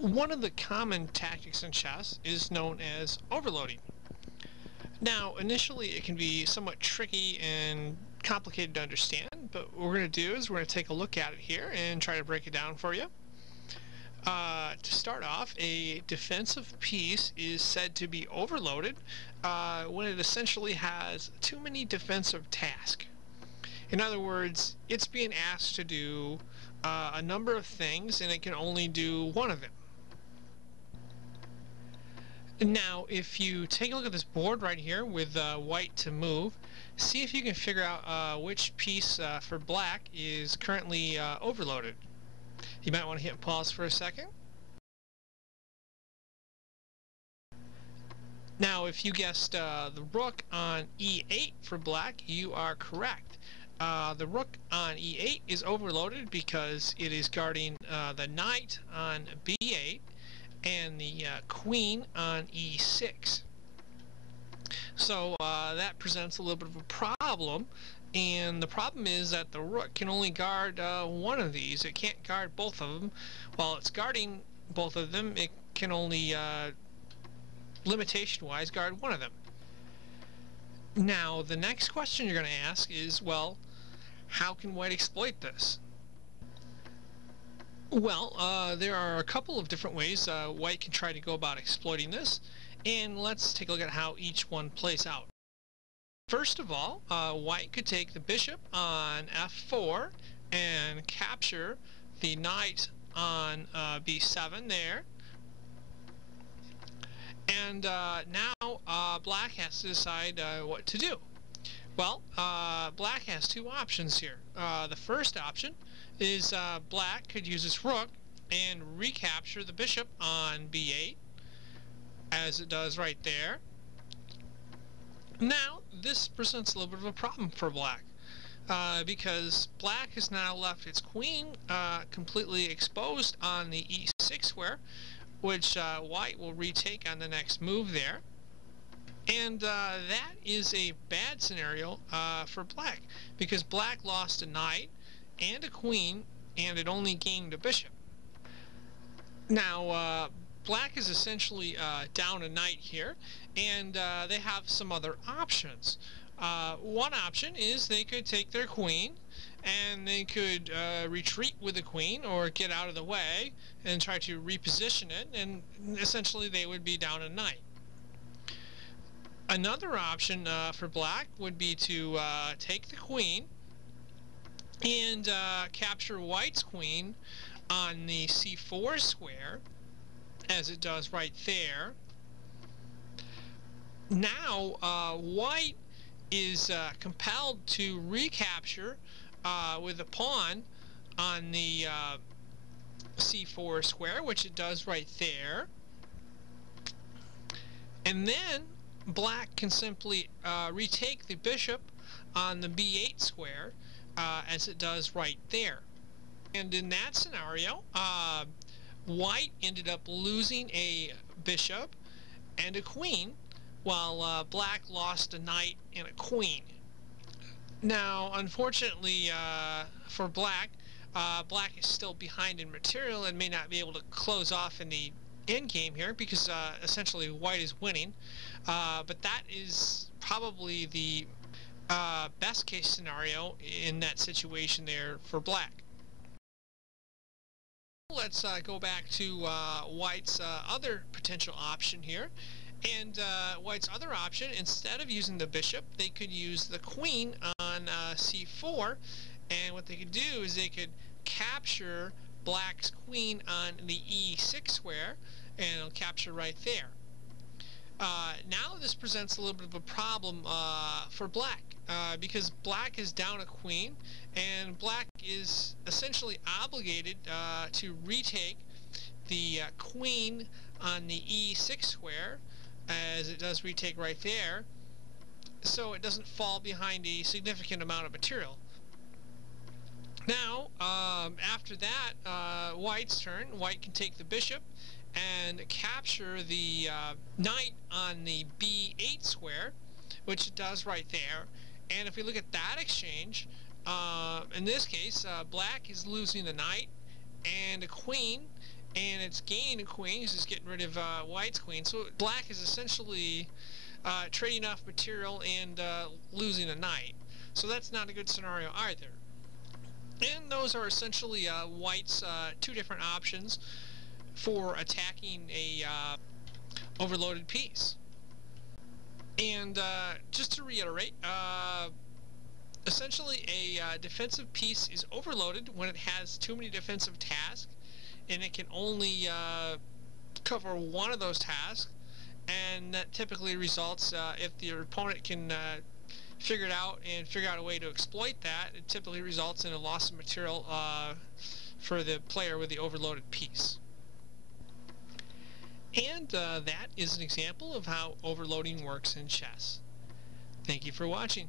One of the common tactics in chess is known as overloading. Now, initially it can be somewhat tricky and complicated to understand, but what we're going to do is we're going to take a look at it here and try to break it down for you. To start off, a defensive piece is said to be overloaded when it essentially has too many defensive tasks. In other words, it's being asked to do a number of things and it can only do one of them. Now, if you take a look at this board right here with white to move, see if you can figure out which piece for black is currently overloaded. You might want to hit pause for a second. Now, if you guessed the rook on e8 for black, you are correct. The rook on e8 is overloaded because it is guarding the knight on b8 and the queen on e6. So that presents a little bit of a problem, and the problem is that the rook can only guard one of these. It can't guard both of them. While it's guarding both of them, it can only limitation-wise guard one of them. Now the next question you're going to ask is, well, how can white exploit this? Well, there are a couple of different ways white can try to go about exploiting this, and let's take a look at how each one plays out. First of all, white could take the bishop on f4 and capture the knight on b7 there. And now black has to decide what to do. Well, black has two options here. The first option is black could use his rook and recapture the bishop on b8, as it does right there. Now, this presents a little bit of a problem for black, because black has now left its queen completely exposed on the e6 square, which white will retake on the next move there. And that is a bad scenario for black, because black lost a knight and a queen, and it only gained a bishop. Now, black is essentially down a knight here, and they have some other options. One option is they could take their queen, and they could retreat with the queen or get out of the way and try to reposition it, and essentially they would be down a knight. Another option for black would be to take the queen and capture white's queen on the c4 square, as it does right there. Now white is compelled to recapture with a pawn on the c4 square, which it does right there. And then black can simply retake the bishop on the b8 square, as it does right there. And in that scenario, white ended up losing a bishop and a queen, while black lost a knight and a queen. Now, unfortunately for black, black is still behind in material and may not be able to close off in the endgame here, because essentially white is winning. But that is probably the best case scenario in that situation there for black. Let's go back to white's other potential option here. And white's other option, instead of using the bishop, they could use the queen on c4, and what they could do is they could capture black's queen on the e6 square, and it'll capture right there. Now this presents a little bit of a problem for black, because black is down a queen, and black is essentially obligated to retake the queen on the e6 square, as it does retake right there, so it doesn't fall behind a significant amount of material. Now, after that, white's turn. White can take the bishop and capture the knight on the b8 square, which it does right there. And if we look at that exchange, in this case, black is losing a knight and a queen, and it's gaining a queen because it's getting rid of white's queen. So black is essentially trading off material and losing a knight. So that's not a good scenario either. And those are essentially white's two different options for attacking a overloaded piece. And just to reiterate, essentially a defensive piece is overloaded when it has too many defensive tasks, and it can only cover one of those tasks, and that typically results, if the opponent can figure it out and figure out a way to exploit that, it typically results in a loss of material for the player with the overloaded piece. And that is an example of how overloading works in chess. Thank you for watching.